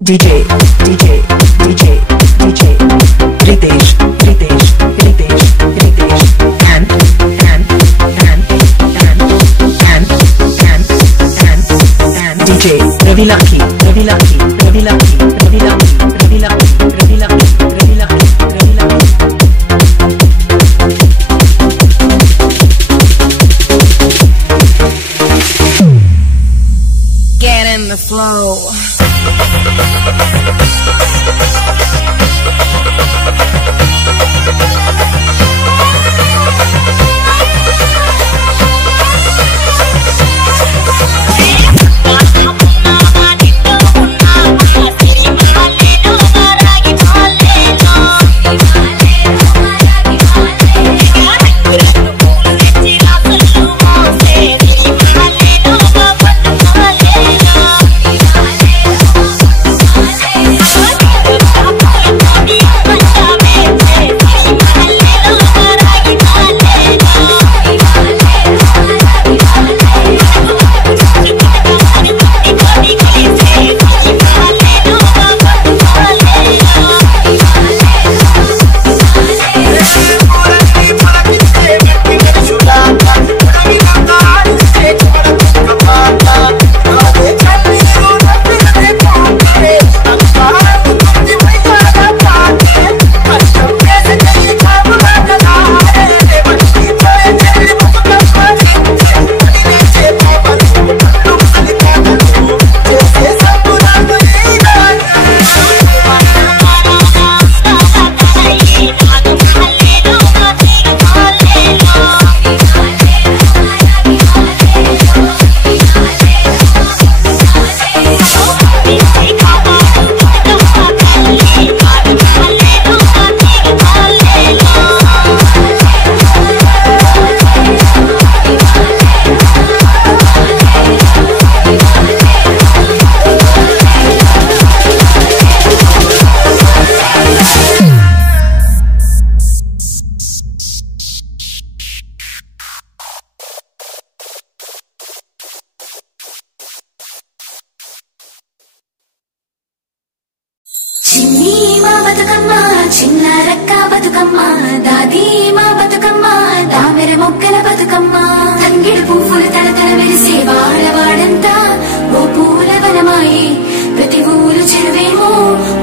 DJ Ritesh DJ Ravi Lucky Get in the flow. చిన్ని మా బతుకమ్మ చిన్న రక్క బతుకమ్మ దాది మా బతుకమ్మ దామెర మొక్కల బతుకమ్మ తంగిడి పువ్వులు తడతడ వెలిసే వాడవాడంతా ఓ పూల వనమాయే ప్రతి ఊరు చెరువేమో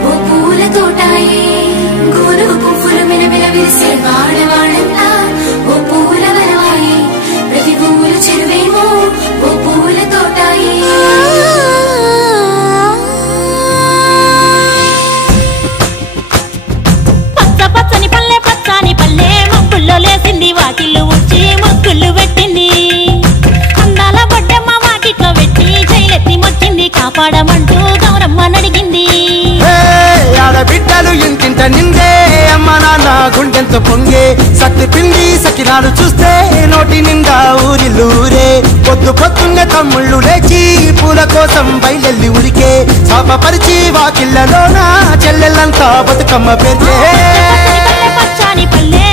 ఓ పూల తోటాయే గోరు పువ్వులు మెలమెల వెలిసే వాడవాడంతా ఓ పూల వనమాయే ప్రతి ఊరు చెరువేమో ఓ పూల తోటాయే లేసింది వాకిళ్ళు ఉచ్చి ముగ్గులు పెట్టింది అందాల బొడ్డమ్మ వాకిట్లో పెట్టి జైలెత్తి మొచ్చింది కాపాడమంటూ గౌరమ్మ నడిగింది ఆడబిడ్డలు ఇంటింట నిందే అమ్మ నాన్న గుండెంతో పొంగే సత్తి పిండి సకినాలు చూస్తే నోటి నిండా ఊరిల్లూరే పొద్దు పొద్దున్నే తమ్ముళ్ళు లేచి పూల కోసం బయలెల్లి ఉరికే శాపపరిచి వాకిళ్ళలోన చెల్లెళ్ళంతా బతుకమ్మ పేర్చే పచ్చాని పల్లె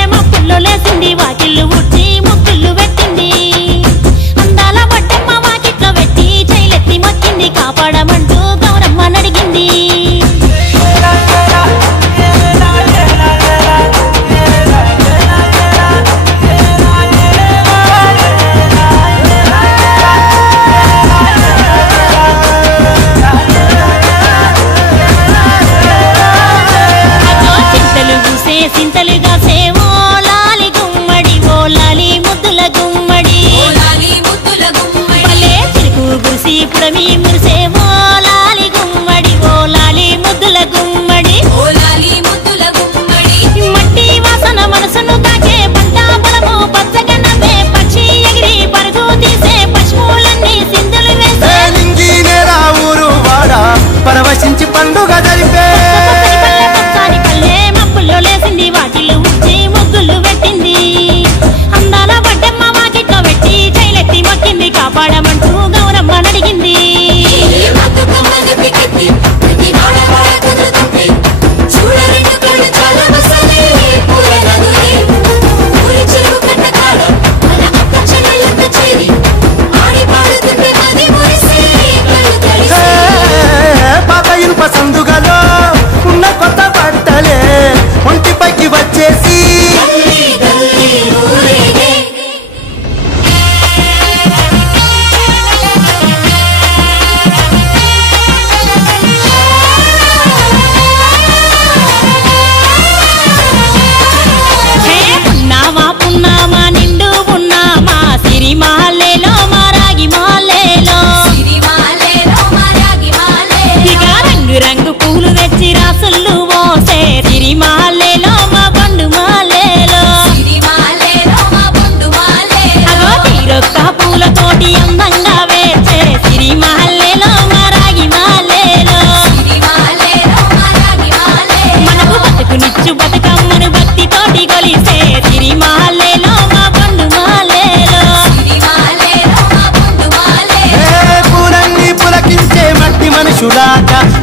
లేసింది వాకిళ్ళు ఉచ్చి ముగ్గులు పెట్టింది అందాల బొడ్డమ్మ వాకిట్లో పెట్టి జైలెత్తి మొచ్చింది కాపాడమంటూ గౌరమ్మ నడిగింది చింతలు పూసే సింతలుగా సేవో పుడమి మురిసే ఓ లాలి గుమ్మడి ఓ లాలి ముద్దుల గుమ్మడి మట్టి వాసన మనసును తాకే పంట పొలము పచ్చగా నవ్వే పక్షి ఎగిరి పరుగు తీసే పశువులన్నీ సింధులు వేసే ఊరు వాడ పరవశించి పండుగ జరిపే పచ్చాని పల్లె మబ్బుల్లో లేసింది వాకిళ్ళు ఉచ్చి ముగ్గులు పెట్టింది అందాల బొడ్డమ్మ వాకిట్లో పెట్టి జైలెత్తి మొక్కింది కాపాడమంటూ గౌరమ్మ నడిగింది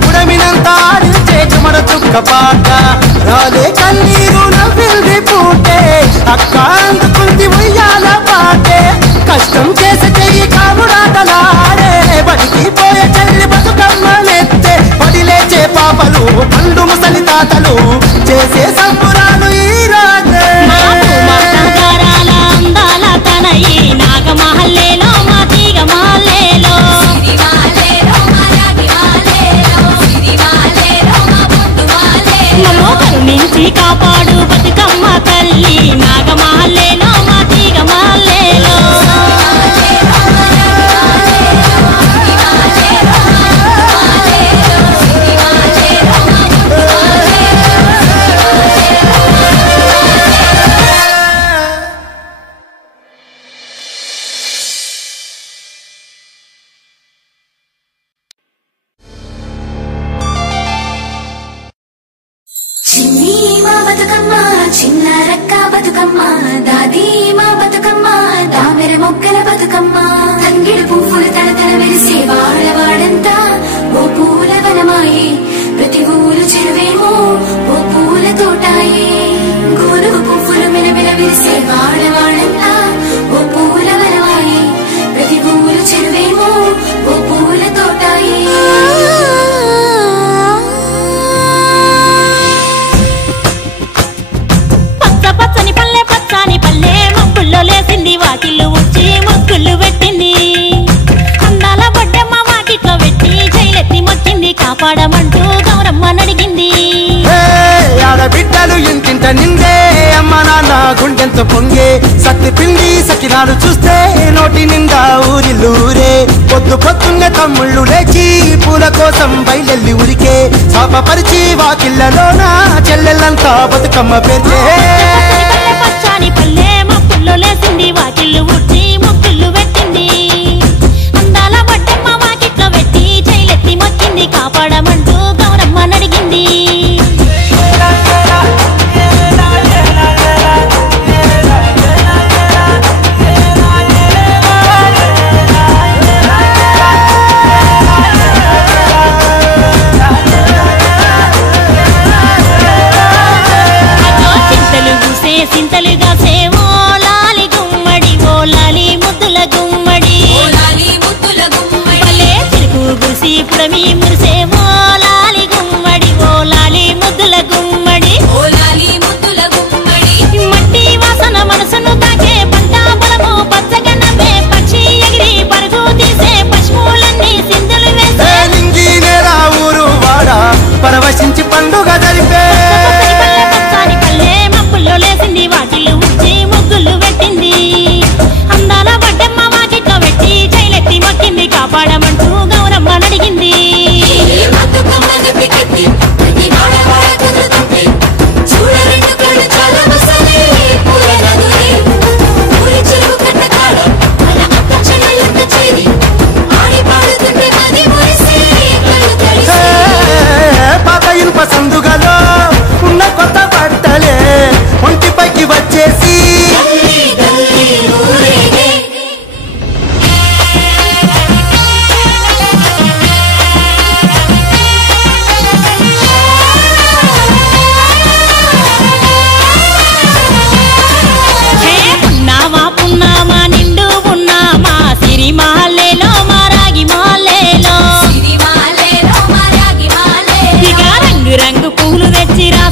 పుడమినంతా ఆడించే చెమడ చుక్క పాట రాలే కన్నీరు నవ్వింది పూటే అక్క అందుకుంది ఉయ్యాల పాటే కష్టం చేసే చెయ్యి కాముడాటలాడే బడికి పోయే చెల్లి బతుకమ్మనెత్తే పడి లేచే పాపలు పండు ముసలి తాతలు చేసే సంబురాలు ఈ రాజే అందాల తనయి నాగమహల్లేలో మా తీగ మహల్లేలో కరుణించి కాపాడు బతుకమ్మ తల్లి నాగమహల్లేలో మా తీగ మహల్లేలో చిన్ని మా బతుకమ్మ చిన్న రక్క బతుకమ్మ దాది మా బతుకమ్మ దామెర మొగ్గల బతుకమ్మ తంగిడు పువ్వులు తడతల వెలిసే వాడవాడంతా ఓ పూల వనమాయే ప్రతి ఊరు చెరువేమో ఓ పూల తోటాయే గోనుగు పువ్వులు మెలమెల వెలిసే వాడవాడంతా ఓ పూల వనమాయే ప్రతి ఊరు చెరువేమో ఓ పూల తోటాయే పచ్చని పల్లె పచ్చని పల్లె మబ్బుల్లో లేసింది వాకిళ్ళు వచ్చి ముగ్గులు పెట్టింది అందాల బొడ్డమ్మ వాకిట్లో పెట్టి జైలెత్తి మొక్కింది కాపాడమంటూ గౌరమ్మ నడిగింది ఆడబిడ్డలు ఇంటింట నిందే అమ్మ నాన్న గుండెంతో పొంగే సత్తి పిండి సకినాలు చూస్తే నోటి నిండా ఊరిల్లూరే పొద్దు పొద్దున్నే తమ్ముళ్ళు లేచి పూల కోసం బయలెల్లి ఉరికే శాపపరిచి వాకిళ్ళలోన చెల్లెళ్ళంతా బతుకమ్మ పేర్చే పచ్చని పల్లె మబ్బుల్లో లేసింది వాకిళ్ళు ఊడ్చి ముగ్గులు పెట్టింది అందాల బొడ్డమ్మ వాకిట్లో పెట్టి జైలెత్తి మొక్కింది కాపాడమంటూ గౌరమ్మ నడిగింది సింతలుగా సేవో లాలి గుమ్మడి ఓ లాలి ముద్దుల గుమ్మడి పల్లె చిరుకు గుసి పుడమి మురిసేవో లాలి గుమ్మడి ఓ లాలి ముద్దుల గుమ్మడి మట్టి వాసన మనసును తాకే పంట పొలము పచ్చగా నవ్వే పక్షి ఎగిరి పరుగు తీసే పశువులన్నీ సింధులు వేసే ఊరు వాడ పరవశించి పండుగ జరిపే పచ్చని పల్లె మబ్బుల్లో లేసింది వాకిళ్ళు ఊడ్చి ముగ్గులు పెట్టింది అందాల బొడ్డమ్మ వాకిట్లో పెట్టి జైలెత్తి మొక్కింది కాపాడమంటూ గౌరమ్మ నడిగింది పాత ఇనుప సందుగలో ఉన్న కొత్త బట్టలే ఒంటిపైకి వచ్చేసి పున్నామా పున్నామా నిండు పున్నామా సిరి మహల్లేలో మా రాగి మహల్లేలో ఇక రంగు రంగు పూలు తెచ్చిరా